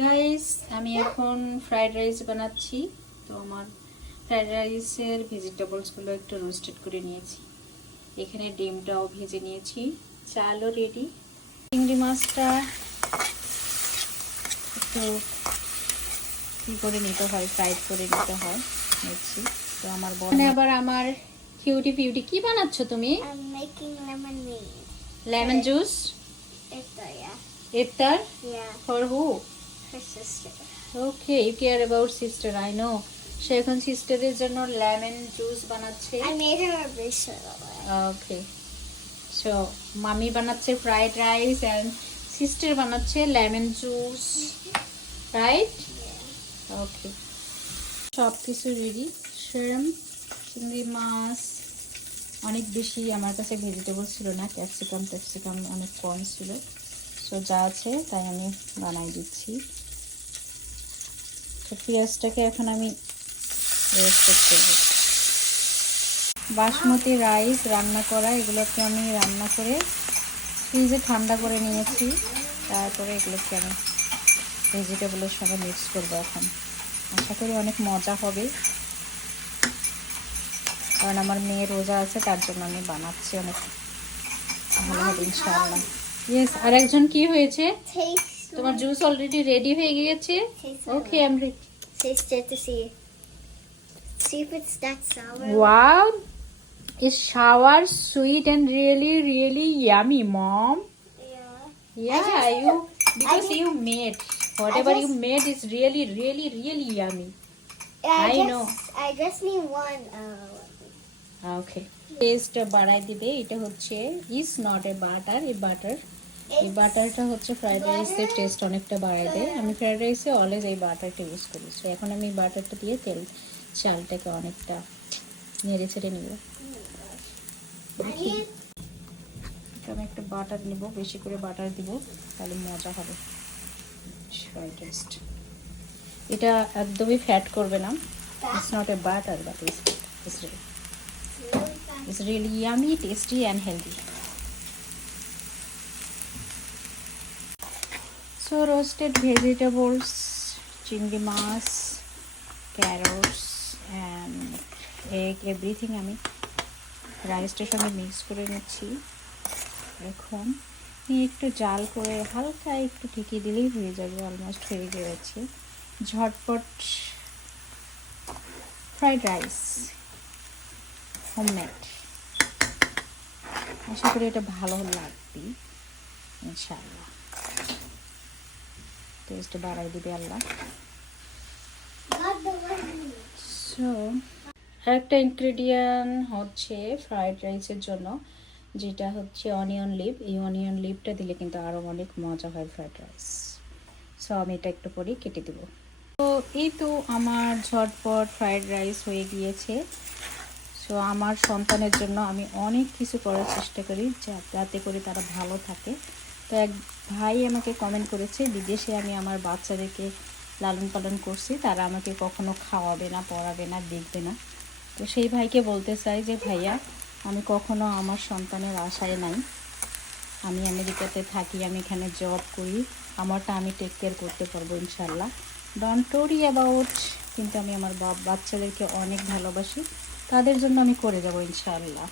Guys আমি এখন fried rice বানাচ্ছি। তো আমার ফ্রাইড রাইসের ভেজিটেবলসগুলো একটু রোস্টেড করে নিয়েছি। এখানে ডিমটাও ভেজে নিয়েছি। চালও রেডি চিংড়ি মাছটা একটু কী করে নিতে হয় ফ্রাইড করে নিতে হয় নিচ্ছি। তো আমার বড় আবার আমার কিউটি ফিউটি কি বানাচ্ছ তুমি. লেমন জুস ইফতার yeah, for who her sister. Okay you care about sister I know সে এখন সিস্টারের জন্য লেমন জুস বানাচ্ছে। I made her a bracelet. মামি বানাচ্ছে ফ্রাইড রাইস অ্যান্ড সিস্টার বানাচ্ছে লেমন জুস রাইট ওকে সব কিছু রেডি শ্রেম চিংড়ি মাছ অনেক বেশি আমার কাছে ভেজিটেবল ছিল না ক্যাপসিকাম ট্যাপসিকাম অনেক কম ছিল। সো যা আছে তাই আমি বানাই দিচ্ছি। তো পেঁয়াজটাকে এখন আমি রোস্ট করব বাসমতি রাইস রান্না করা এগুলোকে আমি রান্না করে ফ্রিজে ঠান্ডা করে নিয়েছি। তারপরে এগুলোকে আমি ভেজিটেবলের সঙ্গে মিক্স করব এখন। আশা করি অনেক মজা হবে। কারণ আমার মেয়ে রোজা আছে তার জন্য আমি বানাচ্ছি অনেক। ভালো হবে ইনশাআল্লাহ। ইয়েস আর একজন কি হয়েছে? তোমার জুস অলরেডি রেডি হয়ে গিয়েছে? Okay ready Taste it to see. See if it's that sour. Wow, it's sour, sweet, and really, really yummy, mom. Yeah. Yeah, just- you because I you made whatever just, you made is really, really, really yummy. I, I just, know. I just need one. Uh, Okay. Taste বাড়াই দিবে এটা হচ্ছে is not a butter এই butter এই বাটারটা হচ্ছে fried রাইসের test অনেকটা বাড়ায় দেয়। আমি ফ্রাইড রাইসে অলওয়েজ এই বাটারটা ইউজ করি। সো এখন আমি এই বাটারটা দিয়ে তেল চালটাকে অনেকটা নেড়ে ছেড়ে নিব। আমি একটা বাটার নিব বেশি করে বাটার দিব তাহলে মজা হবে। ফ্রাইড রাইস এটা একদমই ফ্যাট করবে না। It's not a butter but is it's really yummy tasty and healthy so roasted vegetables চিংড়ি মাছ ক্যারটস অ্যান্ড এগ এভরিথিং আমি রাইসটার সঙ্গে মিক্স করে নিচ্ছি। এখন একটু জাল করে হালকা একটু ঠেকিয়ে দিলেই হয়ে যাবে অলমোস্ট হয়ে গেছে। ঝটপট ফ্রাইড রাইস হোমমেড আশা করি এটা ভালো লাগবে, ইনশাআল্লাহ। টেস্ট বাড়াই দিবে আল্লাহ। সো একটা ইনগ্রেডিয়েন্ট হচ্ছে ফ্রাইড রাইসের জন্য যেটা হচ্ছে অনিয়ন লিপ এই অনিয়ন লিপটা দিলে কিন্তু আরও অনেক মজা হয় ফ্রাইড রাইস সো আমি এটা একটু পরেই কেটে দেব। তো এই তো আমার ঝটপট ফ্রাইড রাইস হয়ে গিয়েছে। সো আমার সন্তানের জন্য আমি অনেক কিছু করার চেষ্টা করি যা- যাতে করে তারা ভালো থাকে। তো এক ভাই আমাকে কমেন্ট করেছে, বিদেশে আমি আমার বাচ্চাদেরকে লালন পালন করছি, তারা আমাকে কখনো খাওয়াবে না, পড়াবে না, দেখবে না। তো সেই ভাইকে বলতে চাই যে, ভাইয়া, আমি কখনো আমার সন্তানের আশায় নাই। আমি আমেরিকাতে থাকি, আমি এখানে জব করি, আমারটা আমি টেক কেয়ার করতে পারব ইনশাল্লাহ ডোন্ট ওরি অ্যাবাউট কিন্তু আমি আমার বাচ্চাদেরকে অনেক ভালোবাসি, তাদের জন্য আমি করে যাব ইনশাআল্লাহ।